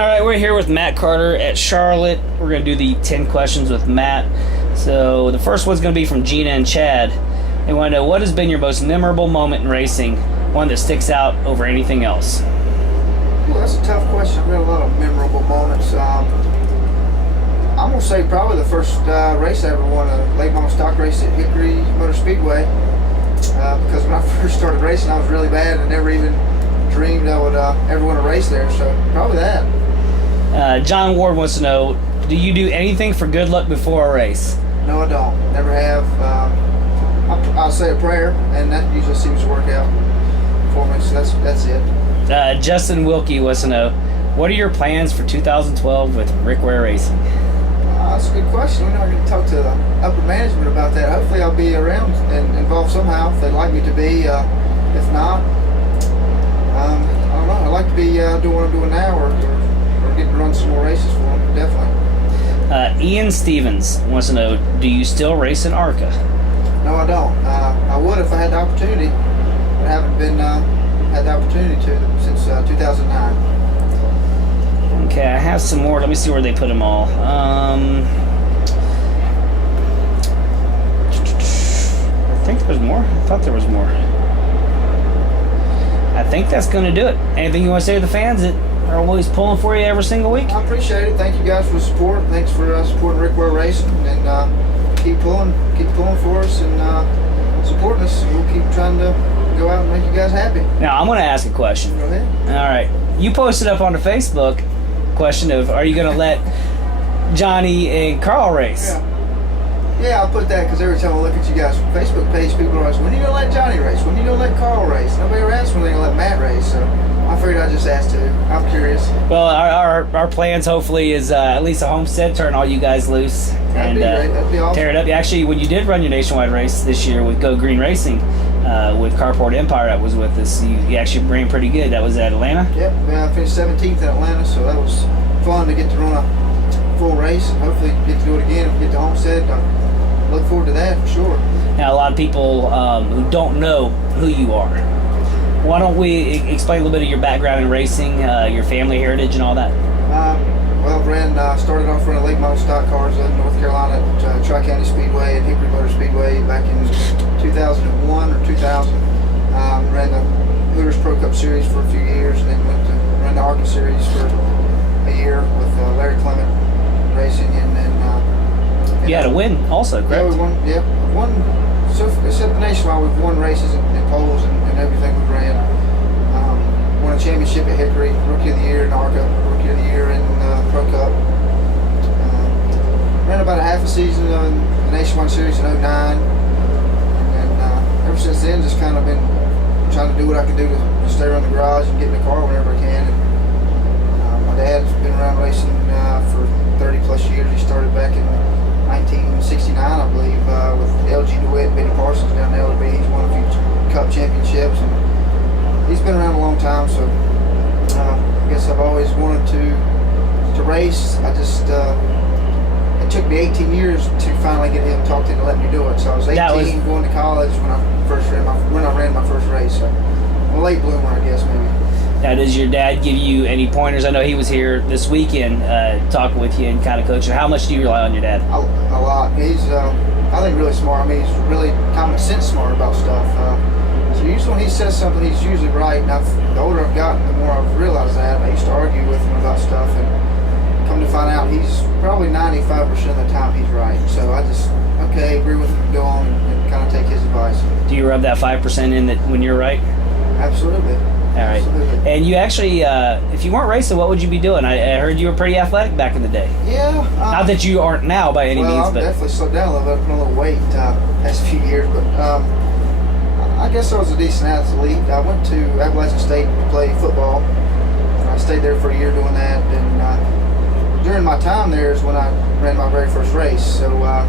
right, we're here with Matt Carter at Charlotte. We're going to do the 10 questions with Matt. So the first one's going to be from Gina and Chad. They want to know, what has been your most memorable moment in racing, one that sticks out over anything else? Well, that's a tough question. I've got a lot of memorable moments. I'm going to say probably the first race I ever won, a late model stock race at Hickory Motor Speedway. Because when I first started racing, I was really bad and never even dreamed I would ever win a race there. So probably that. John Ward wants to know, do you do anything for good luck before a race? No, I don't. Never have. I'll say a prayer, and that usually seems to work out for me. So that's it. Justin Wilkie wants to know, what are your plans for 2012 with Rick Ware Racing? That's a good question. We're not going to talk to the upper management about that. Hopefully I'll be around and involved somehow if they'd like me to be. If not, I don't know. I'd like to be doing what I'm doing now or getting to run some more races for them, definitely. Ian Stevens wants to know, do you still race in ARCA? No, I don't. I would if I had the opportunity, but I haven't been had the opportunity to since 2009. Okay, I have some more. Let me see where they put them all. I think there's more. I thought there was more. I think that's going to do it. Anything you want to say to the fans that are always pulling for you every single week? I appreciate it. Thank you guys for the support. Thanks for supporting Rick Ware Racing, and keep pulling for us and supporting us. We'll keep trying to go out and make you guys happy. Now, I'm going to ask a question. Go ahead. All right. You posted up on the Facebook question of, are you going to let Johnny and Carl race? Yeah, I'll put that because every time I look at you guys' Facebook page, people are always, when are you going to let Johnny race? When are you going to let Carl race? Nobody ever asked when they're going to let Matt race, so I figured I'd just ask too. I'm curious. Well, our plans hopefully is at least a Homestead, turn all you guys loose. That'd be great. That'd be awesome. Tear it up. Actually, when you did run your nationwide race this year with Go Green Racing, with Carport Empire that was with us, you actually ran pretty good. That was at Atlanta? Yep, I finished 17th at Atlanta, so that was fun to get to run a full race and hopefully get to do it again if we get to Homestead. I look forward to that for sure. Now, a lot of people who don't know who you are, why don't we explain a little bit of your background in racing, your family heritage and all that? Well, started off running late model stock cars in North Carolina at Tri-County Speedway and Hickory Motor Speedway back in 2001 or 2000. Ran the Hooters Pro Cup Series for a few years, and then went to run the ARCA Series for a year with Larry Clement Racing. You had a win also, correct? Yeah, we won. So except the nationwide, we've won races in polls and everything we've ran. Won a championship at Hickory, Rookie of the Year in ARCA, Rookie of the Year in Pro Cup. Ran about a half a season in the Nationwide Series in 2009. And ever since then, just kind of been trying to do what I can do to stay around the garage and get in the car whenever I can. And, my dad's been around racing for 30 plus years. He started back in 1969, I believe, with LG DeWitt and Benny Parsons down in LB. He's won a few Cup championships, and he's been around a long time. So I guess I've always wanted to race. I just it took me 18 years to finally get him talked into letting me do it. So I was 18 going to college when I ran my first race. So I'm a late bloomer, I guess, maybe. Now, does your dad give you any pointers? I know he was here this weekend talking with you and kind of coaching. How much do you rely on your dad? A lot. He's, I think, really smart. I mean, he's really common sense smart about stuff. So usually when he says something, he's usually right. And the older I've gotten, the more I've realized that. I used to argue with him about stuff, and come to find out, he's probably 95% of the time he's right. So I just, agree with him, go on and kind of take his advice. Do you rub that 5% in that when you're right? Absolutely. All right. Absolutely. And you actually, if you weren't racing, what would you be doing? I heard you were pretty athletic back in the day. Yeah. Not that you aren't now by any means, I've but definitely slowed down a little bit. I put on a little weight past few years, but I guess I was a decent athlete. I went to Appalachian State to play football, and I stayed there for a year doing that. And during my time there is when I ran my very first race. So I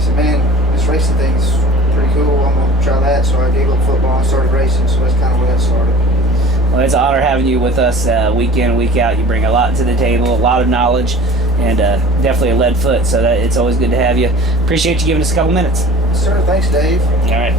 said, man, this racing thing's pretty cool. I'm going to try that. So I gave up football and started racing. So that's kind of where that started. Well, it's an honor having you with us week in, week out. You bring a lot to the table, a lot of knowledge, and definitely a lead foot. So it's always good to have you. Appreciate you giving us a couple minutes. Sir, thanks, Dave. All right.